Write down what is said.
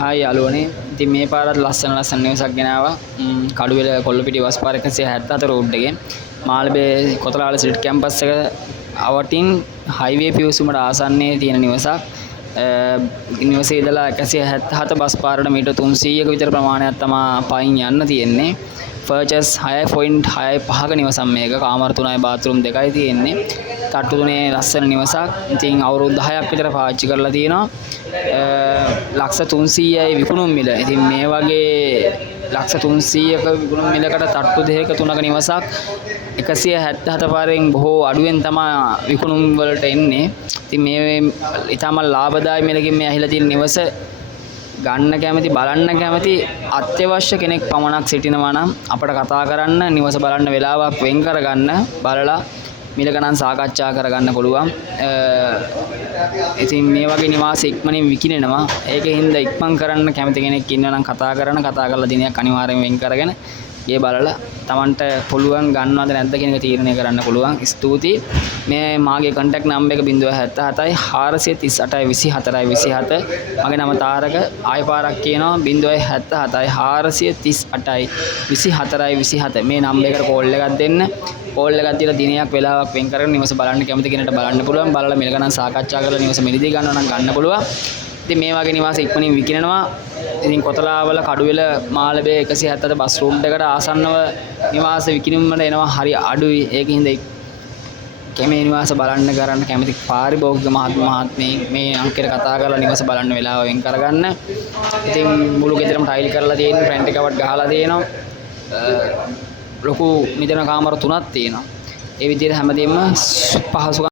Hi යාළුවනේ. ඉතින් මේ පාරත් ලස්සන නිවසක් ගෙනාවා. කඩුවෙල කොල්ලපිටිය බස් පාර 174 රෝඩ් එකේ. මාළඹේ කොතලාල ස්ට්‍රීට් කැම්පස් එක අවටින් හයිවේ පිවිසුමට ආසන්නයේ තියෙන නිවසක්. නිවසේ ඉඳලා 177 බස් පාරට මීටර් 300ක විතර ප්‍රමාණයක් තමයි පයින් යන්න තියෙන්නේ. පර්චස් 6.65ක නිවසක් මේක. කාමර 3යි බාත්රූම් 2යි තියෙන්නේ. තට්ටු තුනේ ලස්සන නිවසක්. ඉතින් අවුරුදු 10ක් විතර පාවිච්චි කරලා තියෙනවා. ලක්ෂ 300යි විකුණුම් මිල. ඉතින් මේ වගේ ලක්ෂ 300ක විකුණුම් මිලකට තට්ටු දෙකක තුනක නිවසක් 177 පාරෙන් බොහෝ අඩුවෙන් තමයි විකුණුම් වලට එන්නේ. ඉතින් මේ ඊටම ලාභදායී මිලකින් මේ ඇහිලා තියෙන නිවස ගන්න කැමති බලන්න කැමති අත්‍යවශ්‍ය කෙනෙක් පමණක් සිටිනවා නම් අපට කතා කරන්න නිවස බලන්න වෙලාවක් වෙන් කරගන්න බලලා මිල ගණන් සාකච්ඡා කරගන්න පුළුවන්. ඉතින් මේ වගේ නිවාස ඉක්මනින් විකිනෙනවා. ඒකෙන් හින්දා ඉක්මන් කරන්න කැමති කෙනෙක් ඉන්නවා නම් කතා කරලා දිනයක් අනිවාර්යෙන් වෙන් කරගෙන ඒ බලලා Tamanට පුළුවන් ගන්නවද නැද්ද කියන එක තීරණය කරන්න පුළුවන්. ස්තුතියි. මේ මාගේ contact number එක 077යි 438යි 24යි 27. මගේ නම තාරක. ආයෙ පාරක් කියනවා 077යි 438යි 24යි 27. මේ නම්බර් එකට කෝල් එකක් දෙන්න. කෝල් එකක් දීලා දිනයක් වෙලාවක් වෙන් කරගෙන නිවස බලන්න කැමති කෙනෙක්ට බලන්න පුළුවන්. බලලා මිල ගණන් සාකච්ඡා කරලා නිවස මිලදී ගන්නවා නම් ගන්න පුළුවන්. ඉතින් මේ වගේ නිවාස ඉක්මනින් විකිනෙනවා. ඉතින් කොතලාවල කඩුවෙල මාළඹේ 177 බස් රූට් එකට ආසන්නව නිවාස විකිණීමට එනවා හරි අඩුයි. ඒකින්ද මේ නිවාස බලන්න කරන්න කැමති පාරිභෝගික මහත්මී මේ අංකයට කතා කරලා නිවාස බලන්න වෙලාව වෙන් කරගන්න. ඉතින් මුළු ගෙදරම ටයිල් කරලා තියෙන ෆ්‍රන්ට් එකවත් ගහලා තියෙනවා. ලොකු මිදෙන කාමර 3ක් තියෙනවා. ඒ විදිහට හැමදේම පහසුකම්